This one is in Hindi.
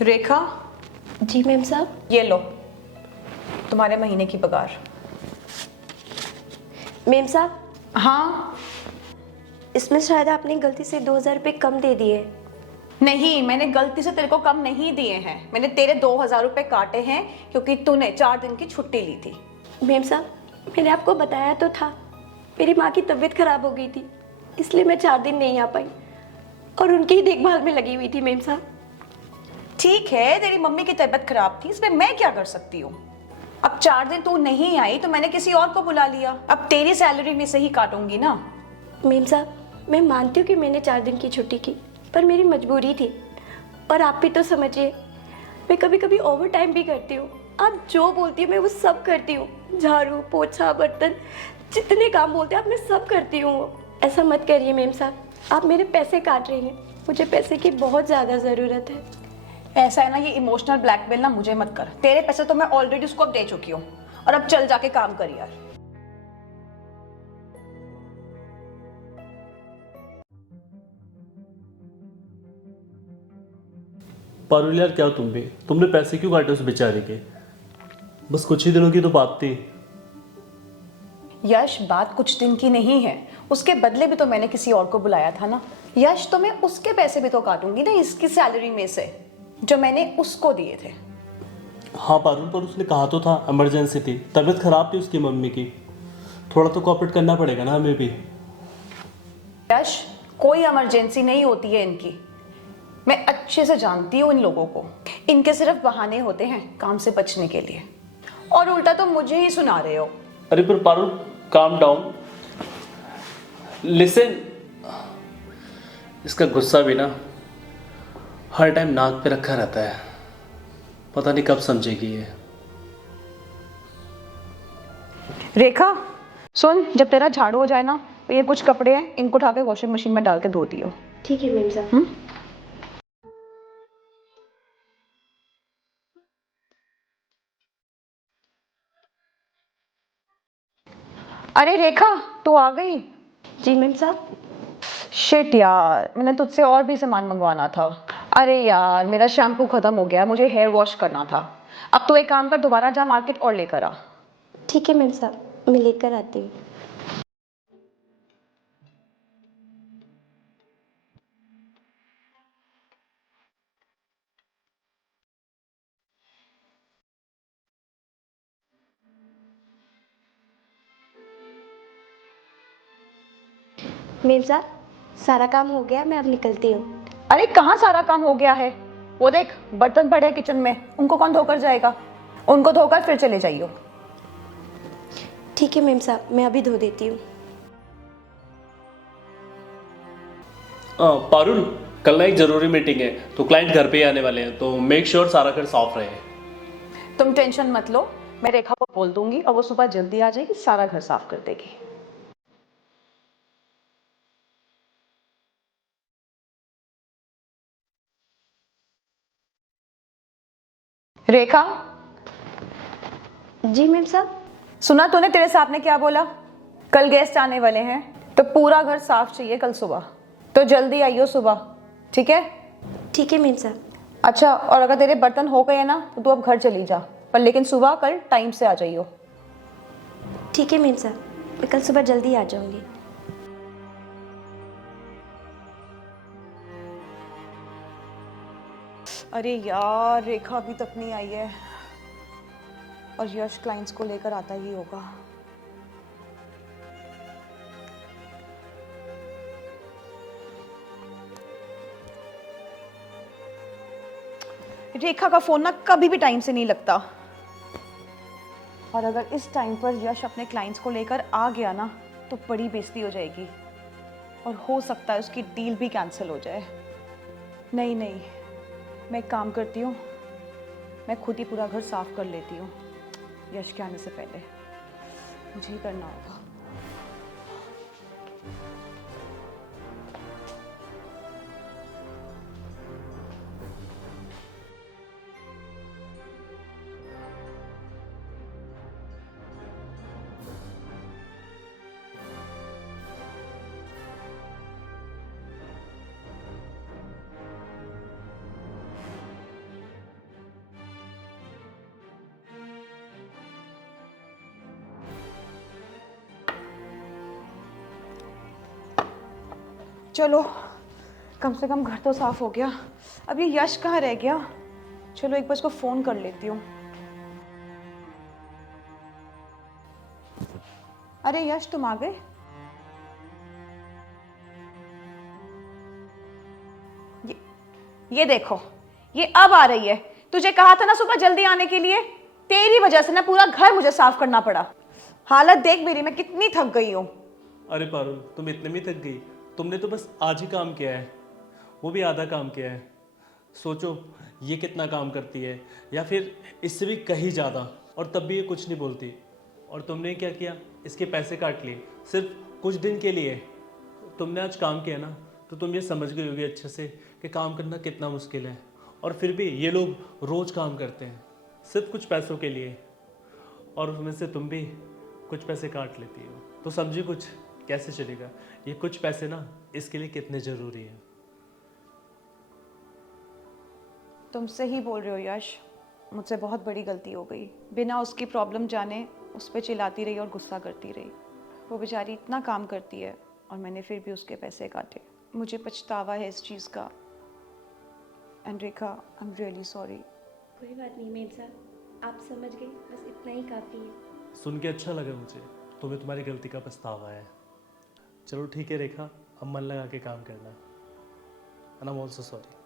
रेखा, जी मैम साहब। ये लो तुम्हारे महीने की पगार। मैम साहब, हाँ? इसमें शायद आपने गलती से 2000 रुपये कम दे दिए। नहीं, मैंने गलती से तेरे को कम नहीं दिए हैं। मैंने तेरे 2000 रुपये काटे हैं क्योंकि तूने 4 दिन की छुट्टी ली थी। मैम साहब, मैंने आपको बताया तो था, मेरी माँ की तबीयत खराब हो गई थी, इसलिए मैं 4 दिन नहीं आ पाई और उनकी ही देखभाल में लगी हुई थी मैम साहब। ठीक है, तेरी मम्मी की तबीयत खराब थी, इसमें मैं क्या कर सकती हूँ। अब 4 दिन तू नहीं आई तो मैंने किसी और को बुला लिया। अब तेरी सैलरी में से ही काटूंगी ना। मैम साहब, मैं मानती हूँ कि मैंने 4 दिन की छुट्टी की, पर मेरी मजबूरी थी। और आप भी तो समझिए, मैं कभी कभी ओवर टाइम भी करती हूँ। आप जो बोलती है मैं वो सब करती हूँ। झाड़ू, पोछा, बर्तन, जितने काम बोलते हैं आप, मैं सब करती हूँ। ऐसा मत करिए मैम साहब, आप मेरे पैसे काट रही हैं। मुझे पैसे की बहुत ज़्यादा ज़रूरत है। ऐसा है ना, ये इमोशनल ब्लैकमेल ना मुझे मत कर। तेरे पैसे तो मैं ऑलरेडी उसको अब दे चुकी हूँ और अब चल जाके काम कर यार। पारुल यार, क्या तुम भी, तुमने पैसे क्यों काटे उस बेचारे के? बस कुछ ही दिनों की तो बात थी। यश, बात कुछ दिन की नहीं है, उसके बदले भी तो मैंने किसी और को बुलाया था ना। यश, तो मैं उसके पैसे भी तो काटूंगी ना इसकी सैलरी में से, जो मैंने उसको दिए थे। हाँ पारुल, पर उसने कहा तो था इमरजेंसी थी, तबीयत खराब थी उसकी मम्मी की। थोड़ा तो कोऑपरेट करना पड़ेगा ना हमें भी। यश, कोई इमरजेंसी नहीं होती है इनकी। मैं अच्छे से जानती हूँ इन लोगों को। इनके सिर्फ बहाने होते हैं काम से बचने के लिए, और उल्टा तो मुझे ही सुना रहे हो। अरे पर पारुल, काम डाउन, लिसन। इसका गुस्सा भी ना हर टाइम नाक पे रखा रहता है, पता नहीं कब समझेगी ये। रेखा सुन, जब तेरा झाड़ू हो जाए ना तो ये कुछ कपड़े हैं, इनको उठा के वॉशिंग मशीन में डाल के धो दियो। ठीक है मैम साहब। अरे रेखा, तू आ गई? जी मैम साहब। शिट यार, मैंने तुझसे और भी सामान मंगवाना था। अरे यार, मेरा शैम्पू खत्म हो गया, मुझे हेयर वॉश करना था। अब तू एक काम कर, दोबारा जा मार्केट और लेकर आ। ठीक है मैम साहब, मैं लेकर आती हूँ। मैम साहब, सारा काम हो गया, मैं अब निकलती हूँ। अरे कहाँ सारा काम हो गया है? वो देख, बर्तन पड़े हैं किचन में, उनको कौन धोकर जाएगा? उनको धोकर फिर चले जाइयो। ठीक है मैम साहब, मैं अभी धो देती हूँ। पारुल, कल ना एक ज़रूरी मीटिंग है, तो क्लाइंट घर पे ही आने वाले हैं, तो मेक श्योर सारा घर साफ रहे। तुम टेंशन मत लो, मैं रेखा को बोल दूंगी और वो सुबह जल्दी आ जाएगी, सारा घर साफ कर देगी। रेखा, जी मैम साहब। सुना तूने तेरे साहब ने क्या बोला? कल गेस्ट आने वाले हैं तो पूरा घर साफ चाहिए कल सुबह, तो जल्दी आइयो सुबह, ठीक है? ठीक है मैम साहब। अच्छा, और अगर तेरे बर्तन हो गए ना तो तू अब घर चली जा, पर लेकिन सुबह कल टाइम से आ जाइयो। ठीक है मैम साहब, मैं कल सुबह जल्दी आ जाऊँगी। अरे यार, रेखा अभी तक नहीं आई है और यश क्लाइंट्स को लेकर आता ही होगा। रेखा का फोन ना कभी भी टाइम से नहीं लगता, और अगर इस टाइम पर यश अपने क्लाइंट्स को लेकर आ गया ना तो बड़ी बेइज्जती हो जाएगी और हो सकता है उसकी डील भी कैंसिल हो जाए। नहीं नहीं, मैं एक काम करती हूँ, मैं खुद ही पूरा घर साफ कर लेती हूँ। यश के आने से पहले मुझे ही करना होगा। चलो कम से कम घर तो साफ हो गया। अब ये यश कहाँ रह गया? चलो एक बार इसको फोन कर लेती हूँ। अरे यश तुम आ गए? ये देखो, ये अब आ रही है। तुझे कहा था ना सुबह जल्दी आने के लिए। तेरी वजह से ना पूरा घर मुझे साफ करना पड़ा। हालत देख मेरी, मैं कितनी थक गई हूँ। अरे पारुल, तुम इतने में थक गई? तुमने तो बस आज ही काम किया है, वो भी आधा काम किया है। सोचो ये कितना काम करती है, या फिर इससे भी कहीं ज़्यादा, और तब भी ये कुछ नहीं बोलती। और तुमने क्या किया, इसके पैसे काट लिए सिर्फ कुछ दिन के लिए। तुमने आज काम किया ना, तो तुम ये समझ गई होगी अच्छे से कि काम करना कितना मुश्किल है। और फिर भी ये लोग रोज़ काम करते हैं सिर्फ कुछ पैसों के लिए, और उसमें से तुम भी कुछ पैसे काट लेती हो। तो समझी कुछ कैसे चलेगा? ये कुछ पैसे ना इसके लिए कितने ज़रूरी हैं। तुम सही बोल रहे हो यश, मुझसे बहुत बड़ी गलती हो गई। बिना उसकी प्रॉब्लम जाने उस पर चिल्लाती रही और गुस्सा करती रही। वो बेचारी इतना काम करती है और मैंने फिर भी उसके पैसे काटे। मुझे पछतावा है इस चीज़ का। And Rekha, I am really sorry. कोई बात नहीं मेम साहब, आप समझ गए, बस इतना ही काफ़ी है। सुन के अच्छा लगा मुझे, तुम्हें तुम्हारी गलती का पछतावा है। चलो ठीक है रेखा, अब मन लगा के काम करना। And I am also sorry.